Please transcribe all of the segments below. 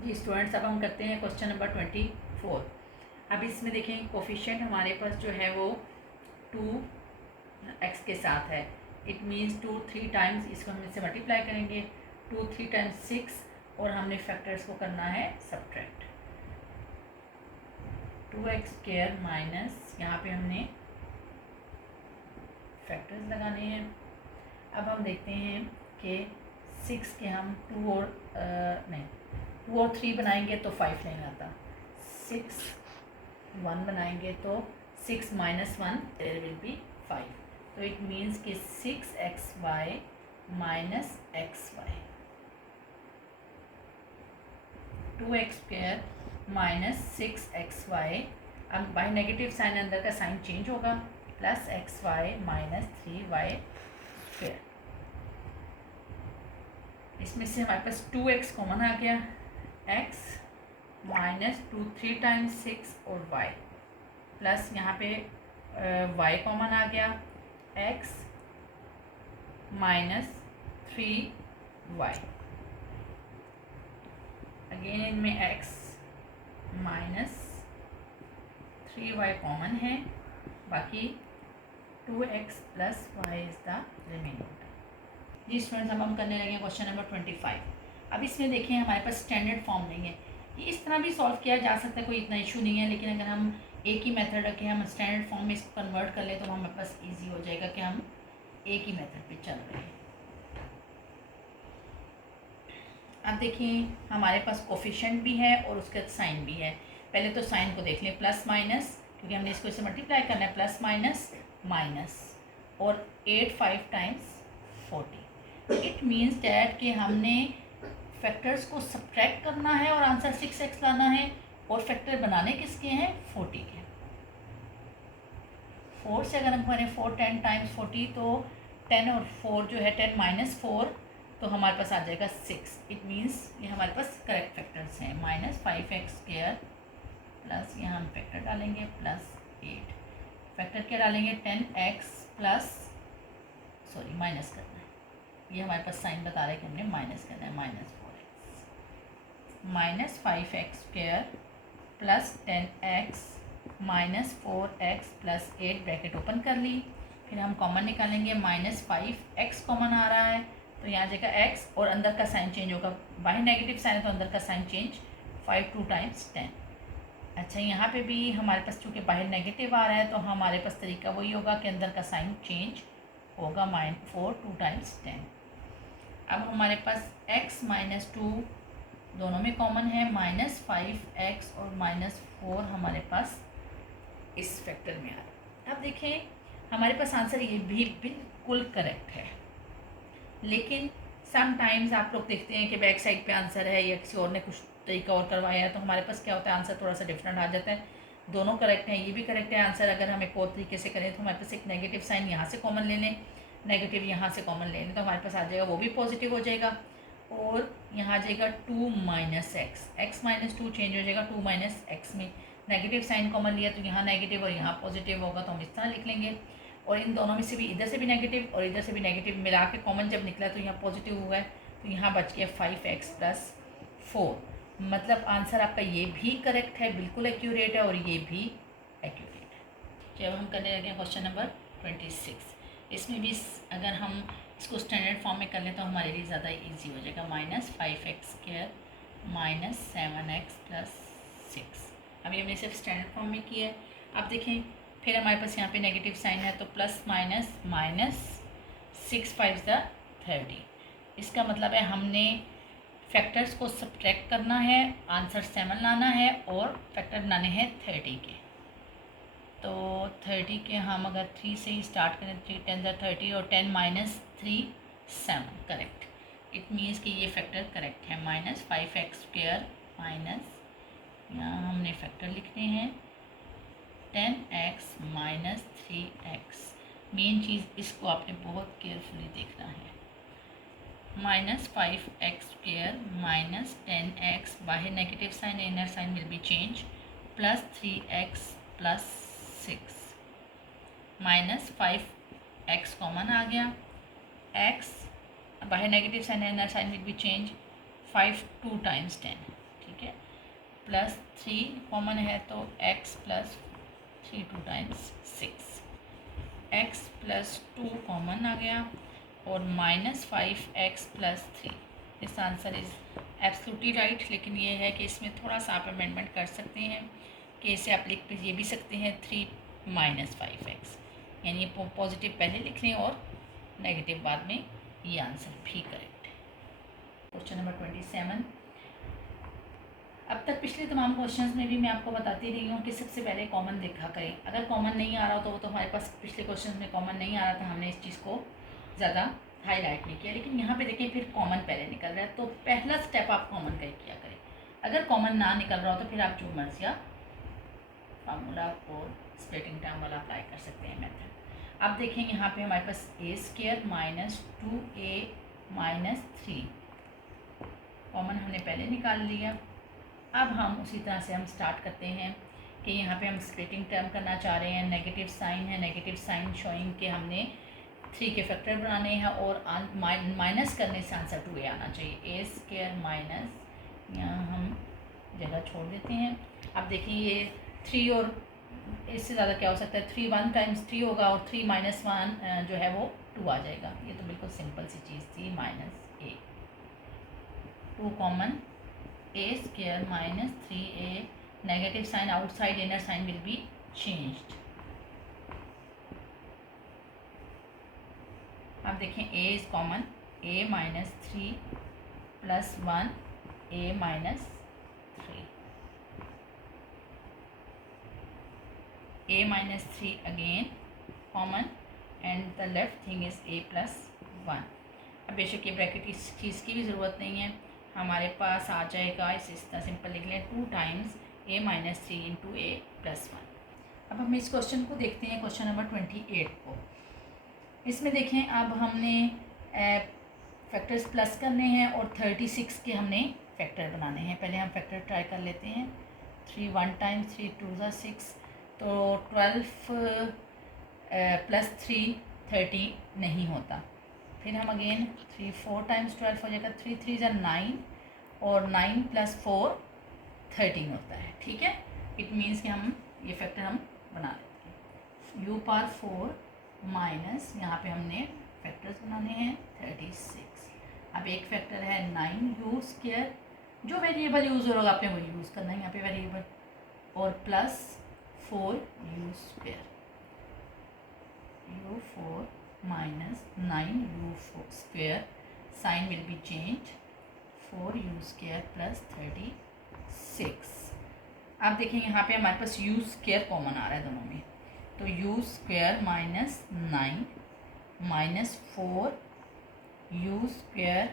जी students, अब हम करते हैं क्वेश्चन नंबर 24। अब इसमें देखें कोफिशिएंट हमारे पास जो है वो 2x के साथ है। इट मीन्स 2 3 टाइम्स इसको हम इससे मल्टीप्लाई करेंगे। 2 3 टाइम्स 6 और हमने फैक्टर्स को करना है सब्ट्रैक्ट। 2x² माइनस यहाँ पे हमने फैक्टर्स लगाने हैं। अब हम देखते हैं कि 6 के हम 2 और 3 बनाएंगे तो 5 नहीं आता। 6 1 बनाएंगे तो 6 माइनस 1 देयर विल बी 5। तो इट मीन्स कि 6xy minus xy 2x² minus 6xy। अब बाई नेगेटिव साइन अंदर का साइन चेंज होगा, प्लस xy माइनस 3y²। इसमें से हमारे पास 2x कॉमन आ गया, x माइनस 2 3 टाइम्स 6 और y प्लस यहाँ पे y कॉमन आ गया, x माइनस 3y। अगेन इनमें x माइनस 3y कॉमन है, बाकी 2x plus y is the remaining. जी स्टूडेंट्स, अब हम करने लगे क्वेश्चन नंबर 25। अब इसमें देखें हमारे पास स्टैंडर्ड फॉर्म नहीं है। ये इस तरह भी सॉल्व किया जा सकता है, कोई इतना इशू नहीं है, लेकिन अगर हम एक ही मेथड रखें, हम स्टैंडर्ड फॉर्म में इसको कन्वर्ट कर ले तो हमारे पास ईजी हो जाएगा कि हम एक ही मेथड पे चल रहे हैं। अब देखिए हमारे पास कोफिशिएंट भी है और उसके साइन भी है। पहले तो साइन को देख लें, प्लस माइनस, क्योंकि हमने इसको इससे मल्टीप्लाई करना है, प्लस माइनस माइनस और 8 5 टाइम्स 40। इट मीन्स डैट कि हमने फैक्टर्स को सब्ट्रैक्ट करना है और आंसर 6x लाना है, और फैक्टर बनाने किसके हैं, 40 के। 4 से अगर हम करें 4 10 टाइम्स 40 तो 10 और 4 जो है 10 माइनस 4 तो हमारे पास आ जाएगा 6। इट मीन्स ये हमारे पास करेक्ट फैक्टर्स हैं। माइनस 5x² प्लस यहाँ हम फैक्टर डालेंगे प्लस 8। फैक्टर क्या डालेंगे, 10x प्लस माइनस करना है, ये हमारे पास साइन बता रहे हैं कि हमने माइनस करना है, minus 4x minus 5x² plus 10x minus 4x plus 8 bracket open कर ली। फिर हम कॉमन निकालेंगे, माइनस 5x कॉमन आ रहा है तो यहाँ जगह x और अंदर का साइन चेंज होगा, बाहर नेगेटिव साइन है तो अंदर का साइन चेंज, 5 2 टाइम्स 10। अच्छा, यहाँ पे भी हमारे पास चूँकि बाहर नेगेटिव आ रहा है तो हमारे पास तरीका वही होगा कि अंदर का साइन चेंज होगा, -4 2 टाइम्स 10। अब हमारे पास x माइनस 2 दोनों में कॉमन है, -5x और -4 हमारे पास इस फैक्टर में आ रहा है। अब देखें हमारे पास आंसर ये भी बिल्कुल करेक्ट है, लेकिन समटाइम्स आप लोग देखते हैं कि बैक साइड पे आंसर है या किसी और ने कुछ तरीका और करवाया है तो हमारे पास क्या होता है, आंसर थोड़ा सा डिफरेंट आ जाता है। दोनों करेक्ट हैं, ये भी करेक्ट है आंसर। अगर हम एक और तरीके से करें तो हमारे पास एक नेगेटिव साइन यहाँ से कॉमन ले लें, नेगेटिव यहाँ से कॉमन ले लें तो हमारे पास आ जाएगा, वो भी पॉजिटिव हो जाएगा। और यहाँ आ जाएगा 2 minus x, x minus 2 change हो जाएगा 2 माइनस एक्स में। नेगेटिव साइन कॉमन लिया तो यहाँ नेगेटिव और यहाँ पॉजिटिव होगा, तो हम इस तरह लिख लेंगे। और इन दोनों में से भी, इधर से भी नेगेटिव और इधर से भी नेगेटिव मिला के कॉमन जब निकला तो यहाँ पॉजिटिव हुआ है, तो यहाँ बच गया 5x प्लस 4। मतलब आंसर आपका ये भी करेक्ट है, बिल्कुल एक्यूरेट है, और ये भी एक्यूरेट है। जब हम करने लगे क्वेश्चन नंबर 26, इसमें भी अगर हम इसको स्टैंडर्ड फॉर्म में कर लें तो हमारे लिए ज़्यादा इजी हो जाएगा। -5x² minus 7x plus 6। अभी हमने सिर्फ स्टैंडर्ड फॉर्म में किया है। अब देखें फिर हमारे पास यहाँ पे नेगेटिव साइन है तो प्लस माइनस माइनस 6 5 30। इसका मतलब है हमने फैक्टर्स को सब्ट्रैक्ट करना है, आंसर 7 लाना है और फैक्टर बनाने हैं 30 के। तो 30 के हम अगर 3 से ही स्टार्ट करें, 3 10 30 और 10 माइनस 3 7, करेक्ट। इट मीन्स कि ये फैक्टर करेक्ट है। -5x² माइनस, यहाँ हमने फैक्टर लिखते हैं 10x माइनस 3x। मेन चीज़ इसको आपने बहुत केयरफुली देखना है। -5x² माइनस 10x, बाहर negative sign, inner sign will be change, plus 3x plus 6। -5x common आ गया, x बाहर नेगेटिव साइन है, inner sign will be change, 5 2 times 10, ठीक प्लस 3 कॉमन है तो x plus 3 2 times 6, x plus 2 common आ गया और -5x plus 3। This answer is absolutely right. लेकिन ये है कि इसमें थोड़ा सा आप अमेंडमेंट कर सकते हैं कि इसे आप लिख ये भी सकते हैं 3 - 5x, यानी पॉजिटिव पहले लिख लें और नेगेटिव बाद में। ये आंसर भी करेक्ट है। Question number 27। अब तक पिछले तमाम क्वेश्चंस में भी मैं आपको बताती रही हूँ कि सबसे पहले कॉमन देखा करें। अगर कॉमन नहीं आ रहा हो तो वो तो हमारे पास पिछले क्वेश्चंस में कॉमन नहीं आ रहा था, हमने इस चीज़ को ज़्यादा हाईलाइट नहीं किया। लेकिन यहाँ पे देखिए फिर कॉमन पहले निकल रहा है, तो पहला स्टेप आप कॉमन का किया करें। अगर कॉमन ना निकल रहा हो तो फिर आप जो मर्जी फार्मूला और स्प्लिटिंग टर्म वाला अप्लाई कर सकते हैं मेथड। अब देखें यहाँ पे हमारे पास a² - 2a - 3 कॉमन हमने पहले निकाल लिया। अब हम उसी तरह से हम स्टार्ट करते हैं कि यहाँ पे हम स्प्लिटिंग टर्म करना चाह रहे हैं। नेगेटिव साइन है, नेगेटिव साइन शोइंग कि हमने 3 के फैक्टर बनाने हैं और माइनस करने से आंसर 2a आना चाहिए। a² माइनस, यहाँ हम जगह छोड़ देते हैं। अब देखिए ये 3 और इससे ज़्यादा क्या हो सकता है, 3 1 टाइम्स 3 होगा और 3 - 1 जो है वो 2 आ जाएगा। ये तो बिल्कुल सिंपल सी चीज़ थी। -a 2 common, a² - 3a, negative sign outside, inner sign will be changed. अब देखें a is common, a - 3 + 1 a - 3, a - 3 again common and the left thing is a + 1। अब बेशक ये ब्रैकेट इस चीज़ की भी ज़रूरत नहीं है, हमारे पास आ जाएगा, इसे इस तरह सिंपल लिख लें 2 टाइम्स a - 3 × a + 1। अब हम इस क्वेश्चन को देखते हैं, क्वेश्चन नंबर 28 को। इसमें देखें अब हमने फैक्टर्स प्लस करने हैं और 36 के हमने फैक्टर बनाने हैं। पहले हम फैक्टर ट्राई कर लेते हैं। 3 1 टाइम्स 3 2 = 6, तो 12 + 3 30 नहीं होता। फिर हम अगेन 3 4 टाइम्स 12 हो जाएगा, 3 3 = 9 और 9 + 4 13 होता है। ठीक है, इट मीन्स कि हम ये फैक्टर हम बना लेते हैं। u⁴ माइनस, यहाँ पे हमने फैक्टर्स बनाने हैं 36। अब एक फैक्टर है 9u², जो वेरिएबल यूज़ हो रहा आपने वो यूज़ करना है यहाँ पे वेरिएबल, और plus 4u², u4 minus 9u² sign will be change 4u² + 36। अब देखें यहाँ पे हमारे पास u² कॉमन आ रहा है दोनों में, तो u² - 9 - 4u²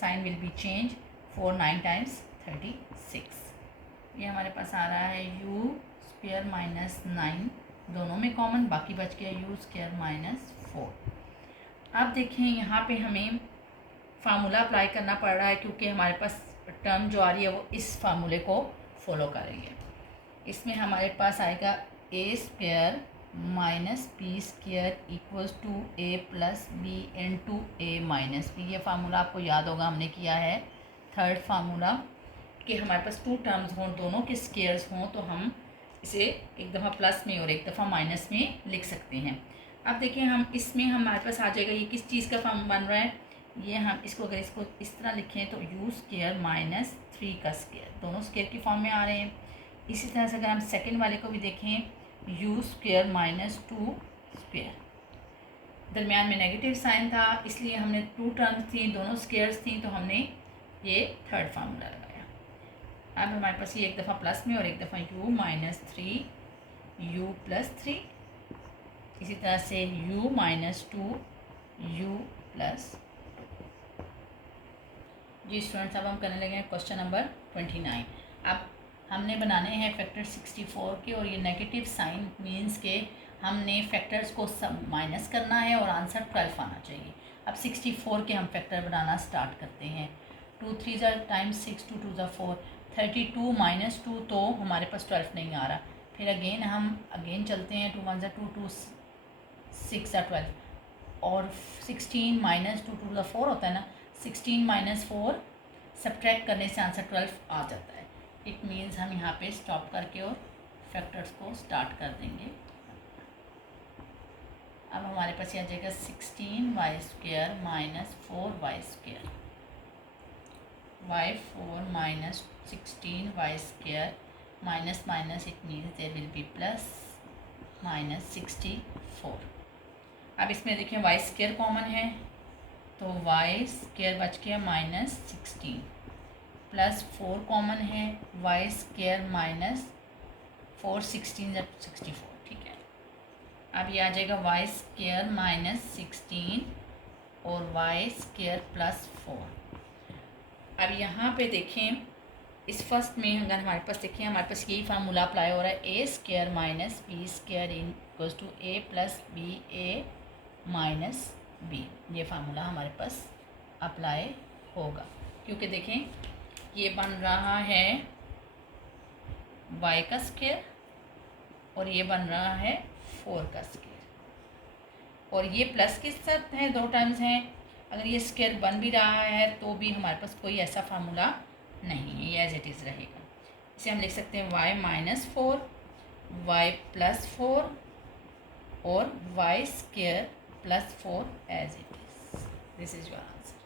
sign will be change 4 9 times 36। ये हमारे पास आ रहा है u² - 9 दोनों में कॉमन, बाकी बच गया u² - 4। अब देखें यहाँ पे हमें फार्मूला अप्लाई करना पड़ रहा है क्योंकि हमारे पास टर्म जो आ रही है वो इस फार्मूले को फॉलो करेंगे। इसमें हमारे पास आएगा a² - b² = a + b × a - b। ये फार्मूला आपको याद होगा, हमने किया है थर्ड फार्मूला कि हमारे पास 2 टर्म्स हों, दोनों के स्केयर्स हों, तो हम इसे एक दफ़ा प्लस में और एक दफ़ा माइनस में लिख सकते हैं। अब देखिए हम इसमें हमारे पास आ जाएगा, ये किस चीज़ का फॉर्म बन रहा है, ये हम इसको अगर इसको इस तरह लिखें तो u² - 3 का स्केयर, दोनों स्केयर की फॉर्म में आ रहे हैं। इसी तरह से अगर हम सेकंड वाले को भी देखें u² - 2², दरमियान में नेगेटिव साइन था इसलिए हमने 2 टर्म्स थी, दोनों स्केयर्स थी, तो हमने ये थर्ड फार्मूला लगाया। अब हमारे पास ये एक दफ़ा प्लस में और एक दफ़ा u - 3 u + 3, इसी तरह से u - 2 u + 2। जी स्टूडेंट्स, अब हम करने लगे हैं क्वेश्चन नंबर 29। अब हमने बनाने हैं फैक्टर 64 के, और ये नेगेटिव साइन मीन्स के हमने फैक्टर्स को सब माइनस करना है और आंसर 12 आना चाहिए। अब 64 के हम फैक्टर बनाना स्टार्ट करते हैं। 2 3 टाइम्स 6, 2 2 = 4, 32 - 2, तो हमारे पास 12 नहीं आ रहा। फिर अगेन हम चलते हैं, 2 1 = 2, 2 6 = 12, और 16 - 2 2 = 4 होता है ना, 16 - 4 सब्ट्रैक्ट करने से आंसर 12 आ जाता है। इट मीन्स हम यहाँ पे स्टॉप करके और फैक्टर्स को स्टार्ट कर देंगे। अब हमारे पास आ जाएगा 16y² minus 4y²। y4 minus 16y² minus minus it means there will be plus minus 64। अब इसमें देखिए y² कॉमन है तो y² बच गया माइनस 16 प्लस 4 कॉमन है y² माइनस 4 16 जब 64, ठीक है। अब ये आ जाएगा y² माइनस 16 और y² प्लस 4। अब यहाँ पे देखें इस फर्स्ट में अगर हमारे पास देखें हमारे पास यही फार्मूला अप्लाई हो रहा है a² minus b² equals to a plus b a minus b. ये फार्मूला हमारे पास अप्लाई होगा क्योंकि देखें ये बन रहा है y का स्क्वायर और ये बन रहा है 4 का स्क्वायर और ये प्लस के साथ है, दो टर्म्स हैं। अगर ये स्क्वायर बन भी रहा है तो भी हमारे पास कोई ऐसा फार्मूला नहीं है, ये एज इट इज़ रहेगा। इसे हम लिख सकते हैं y माइनस 4 y प्लस 4 और y² plus 4 as it is. This is your answer.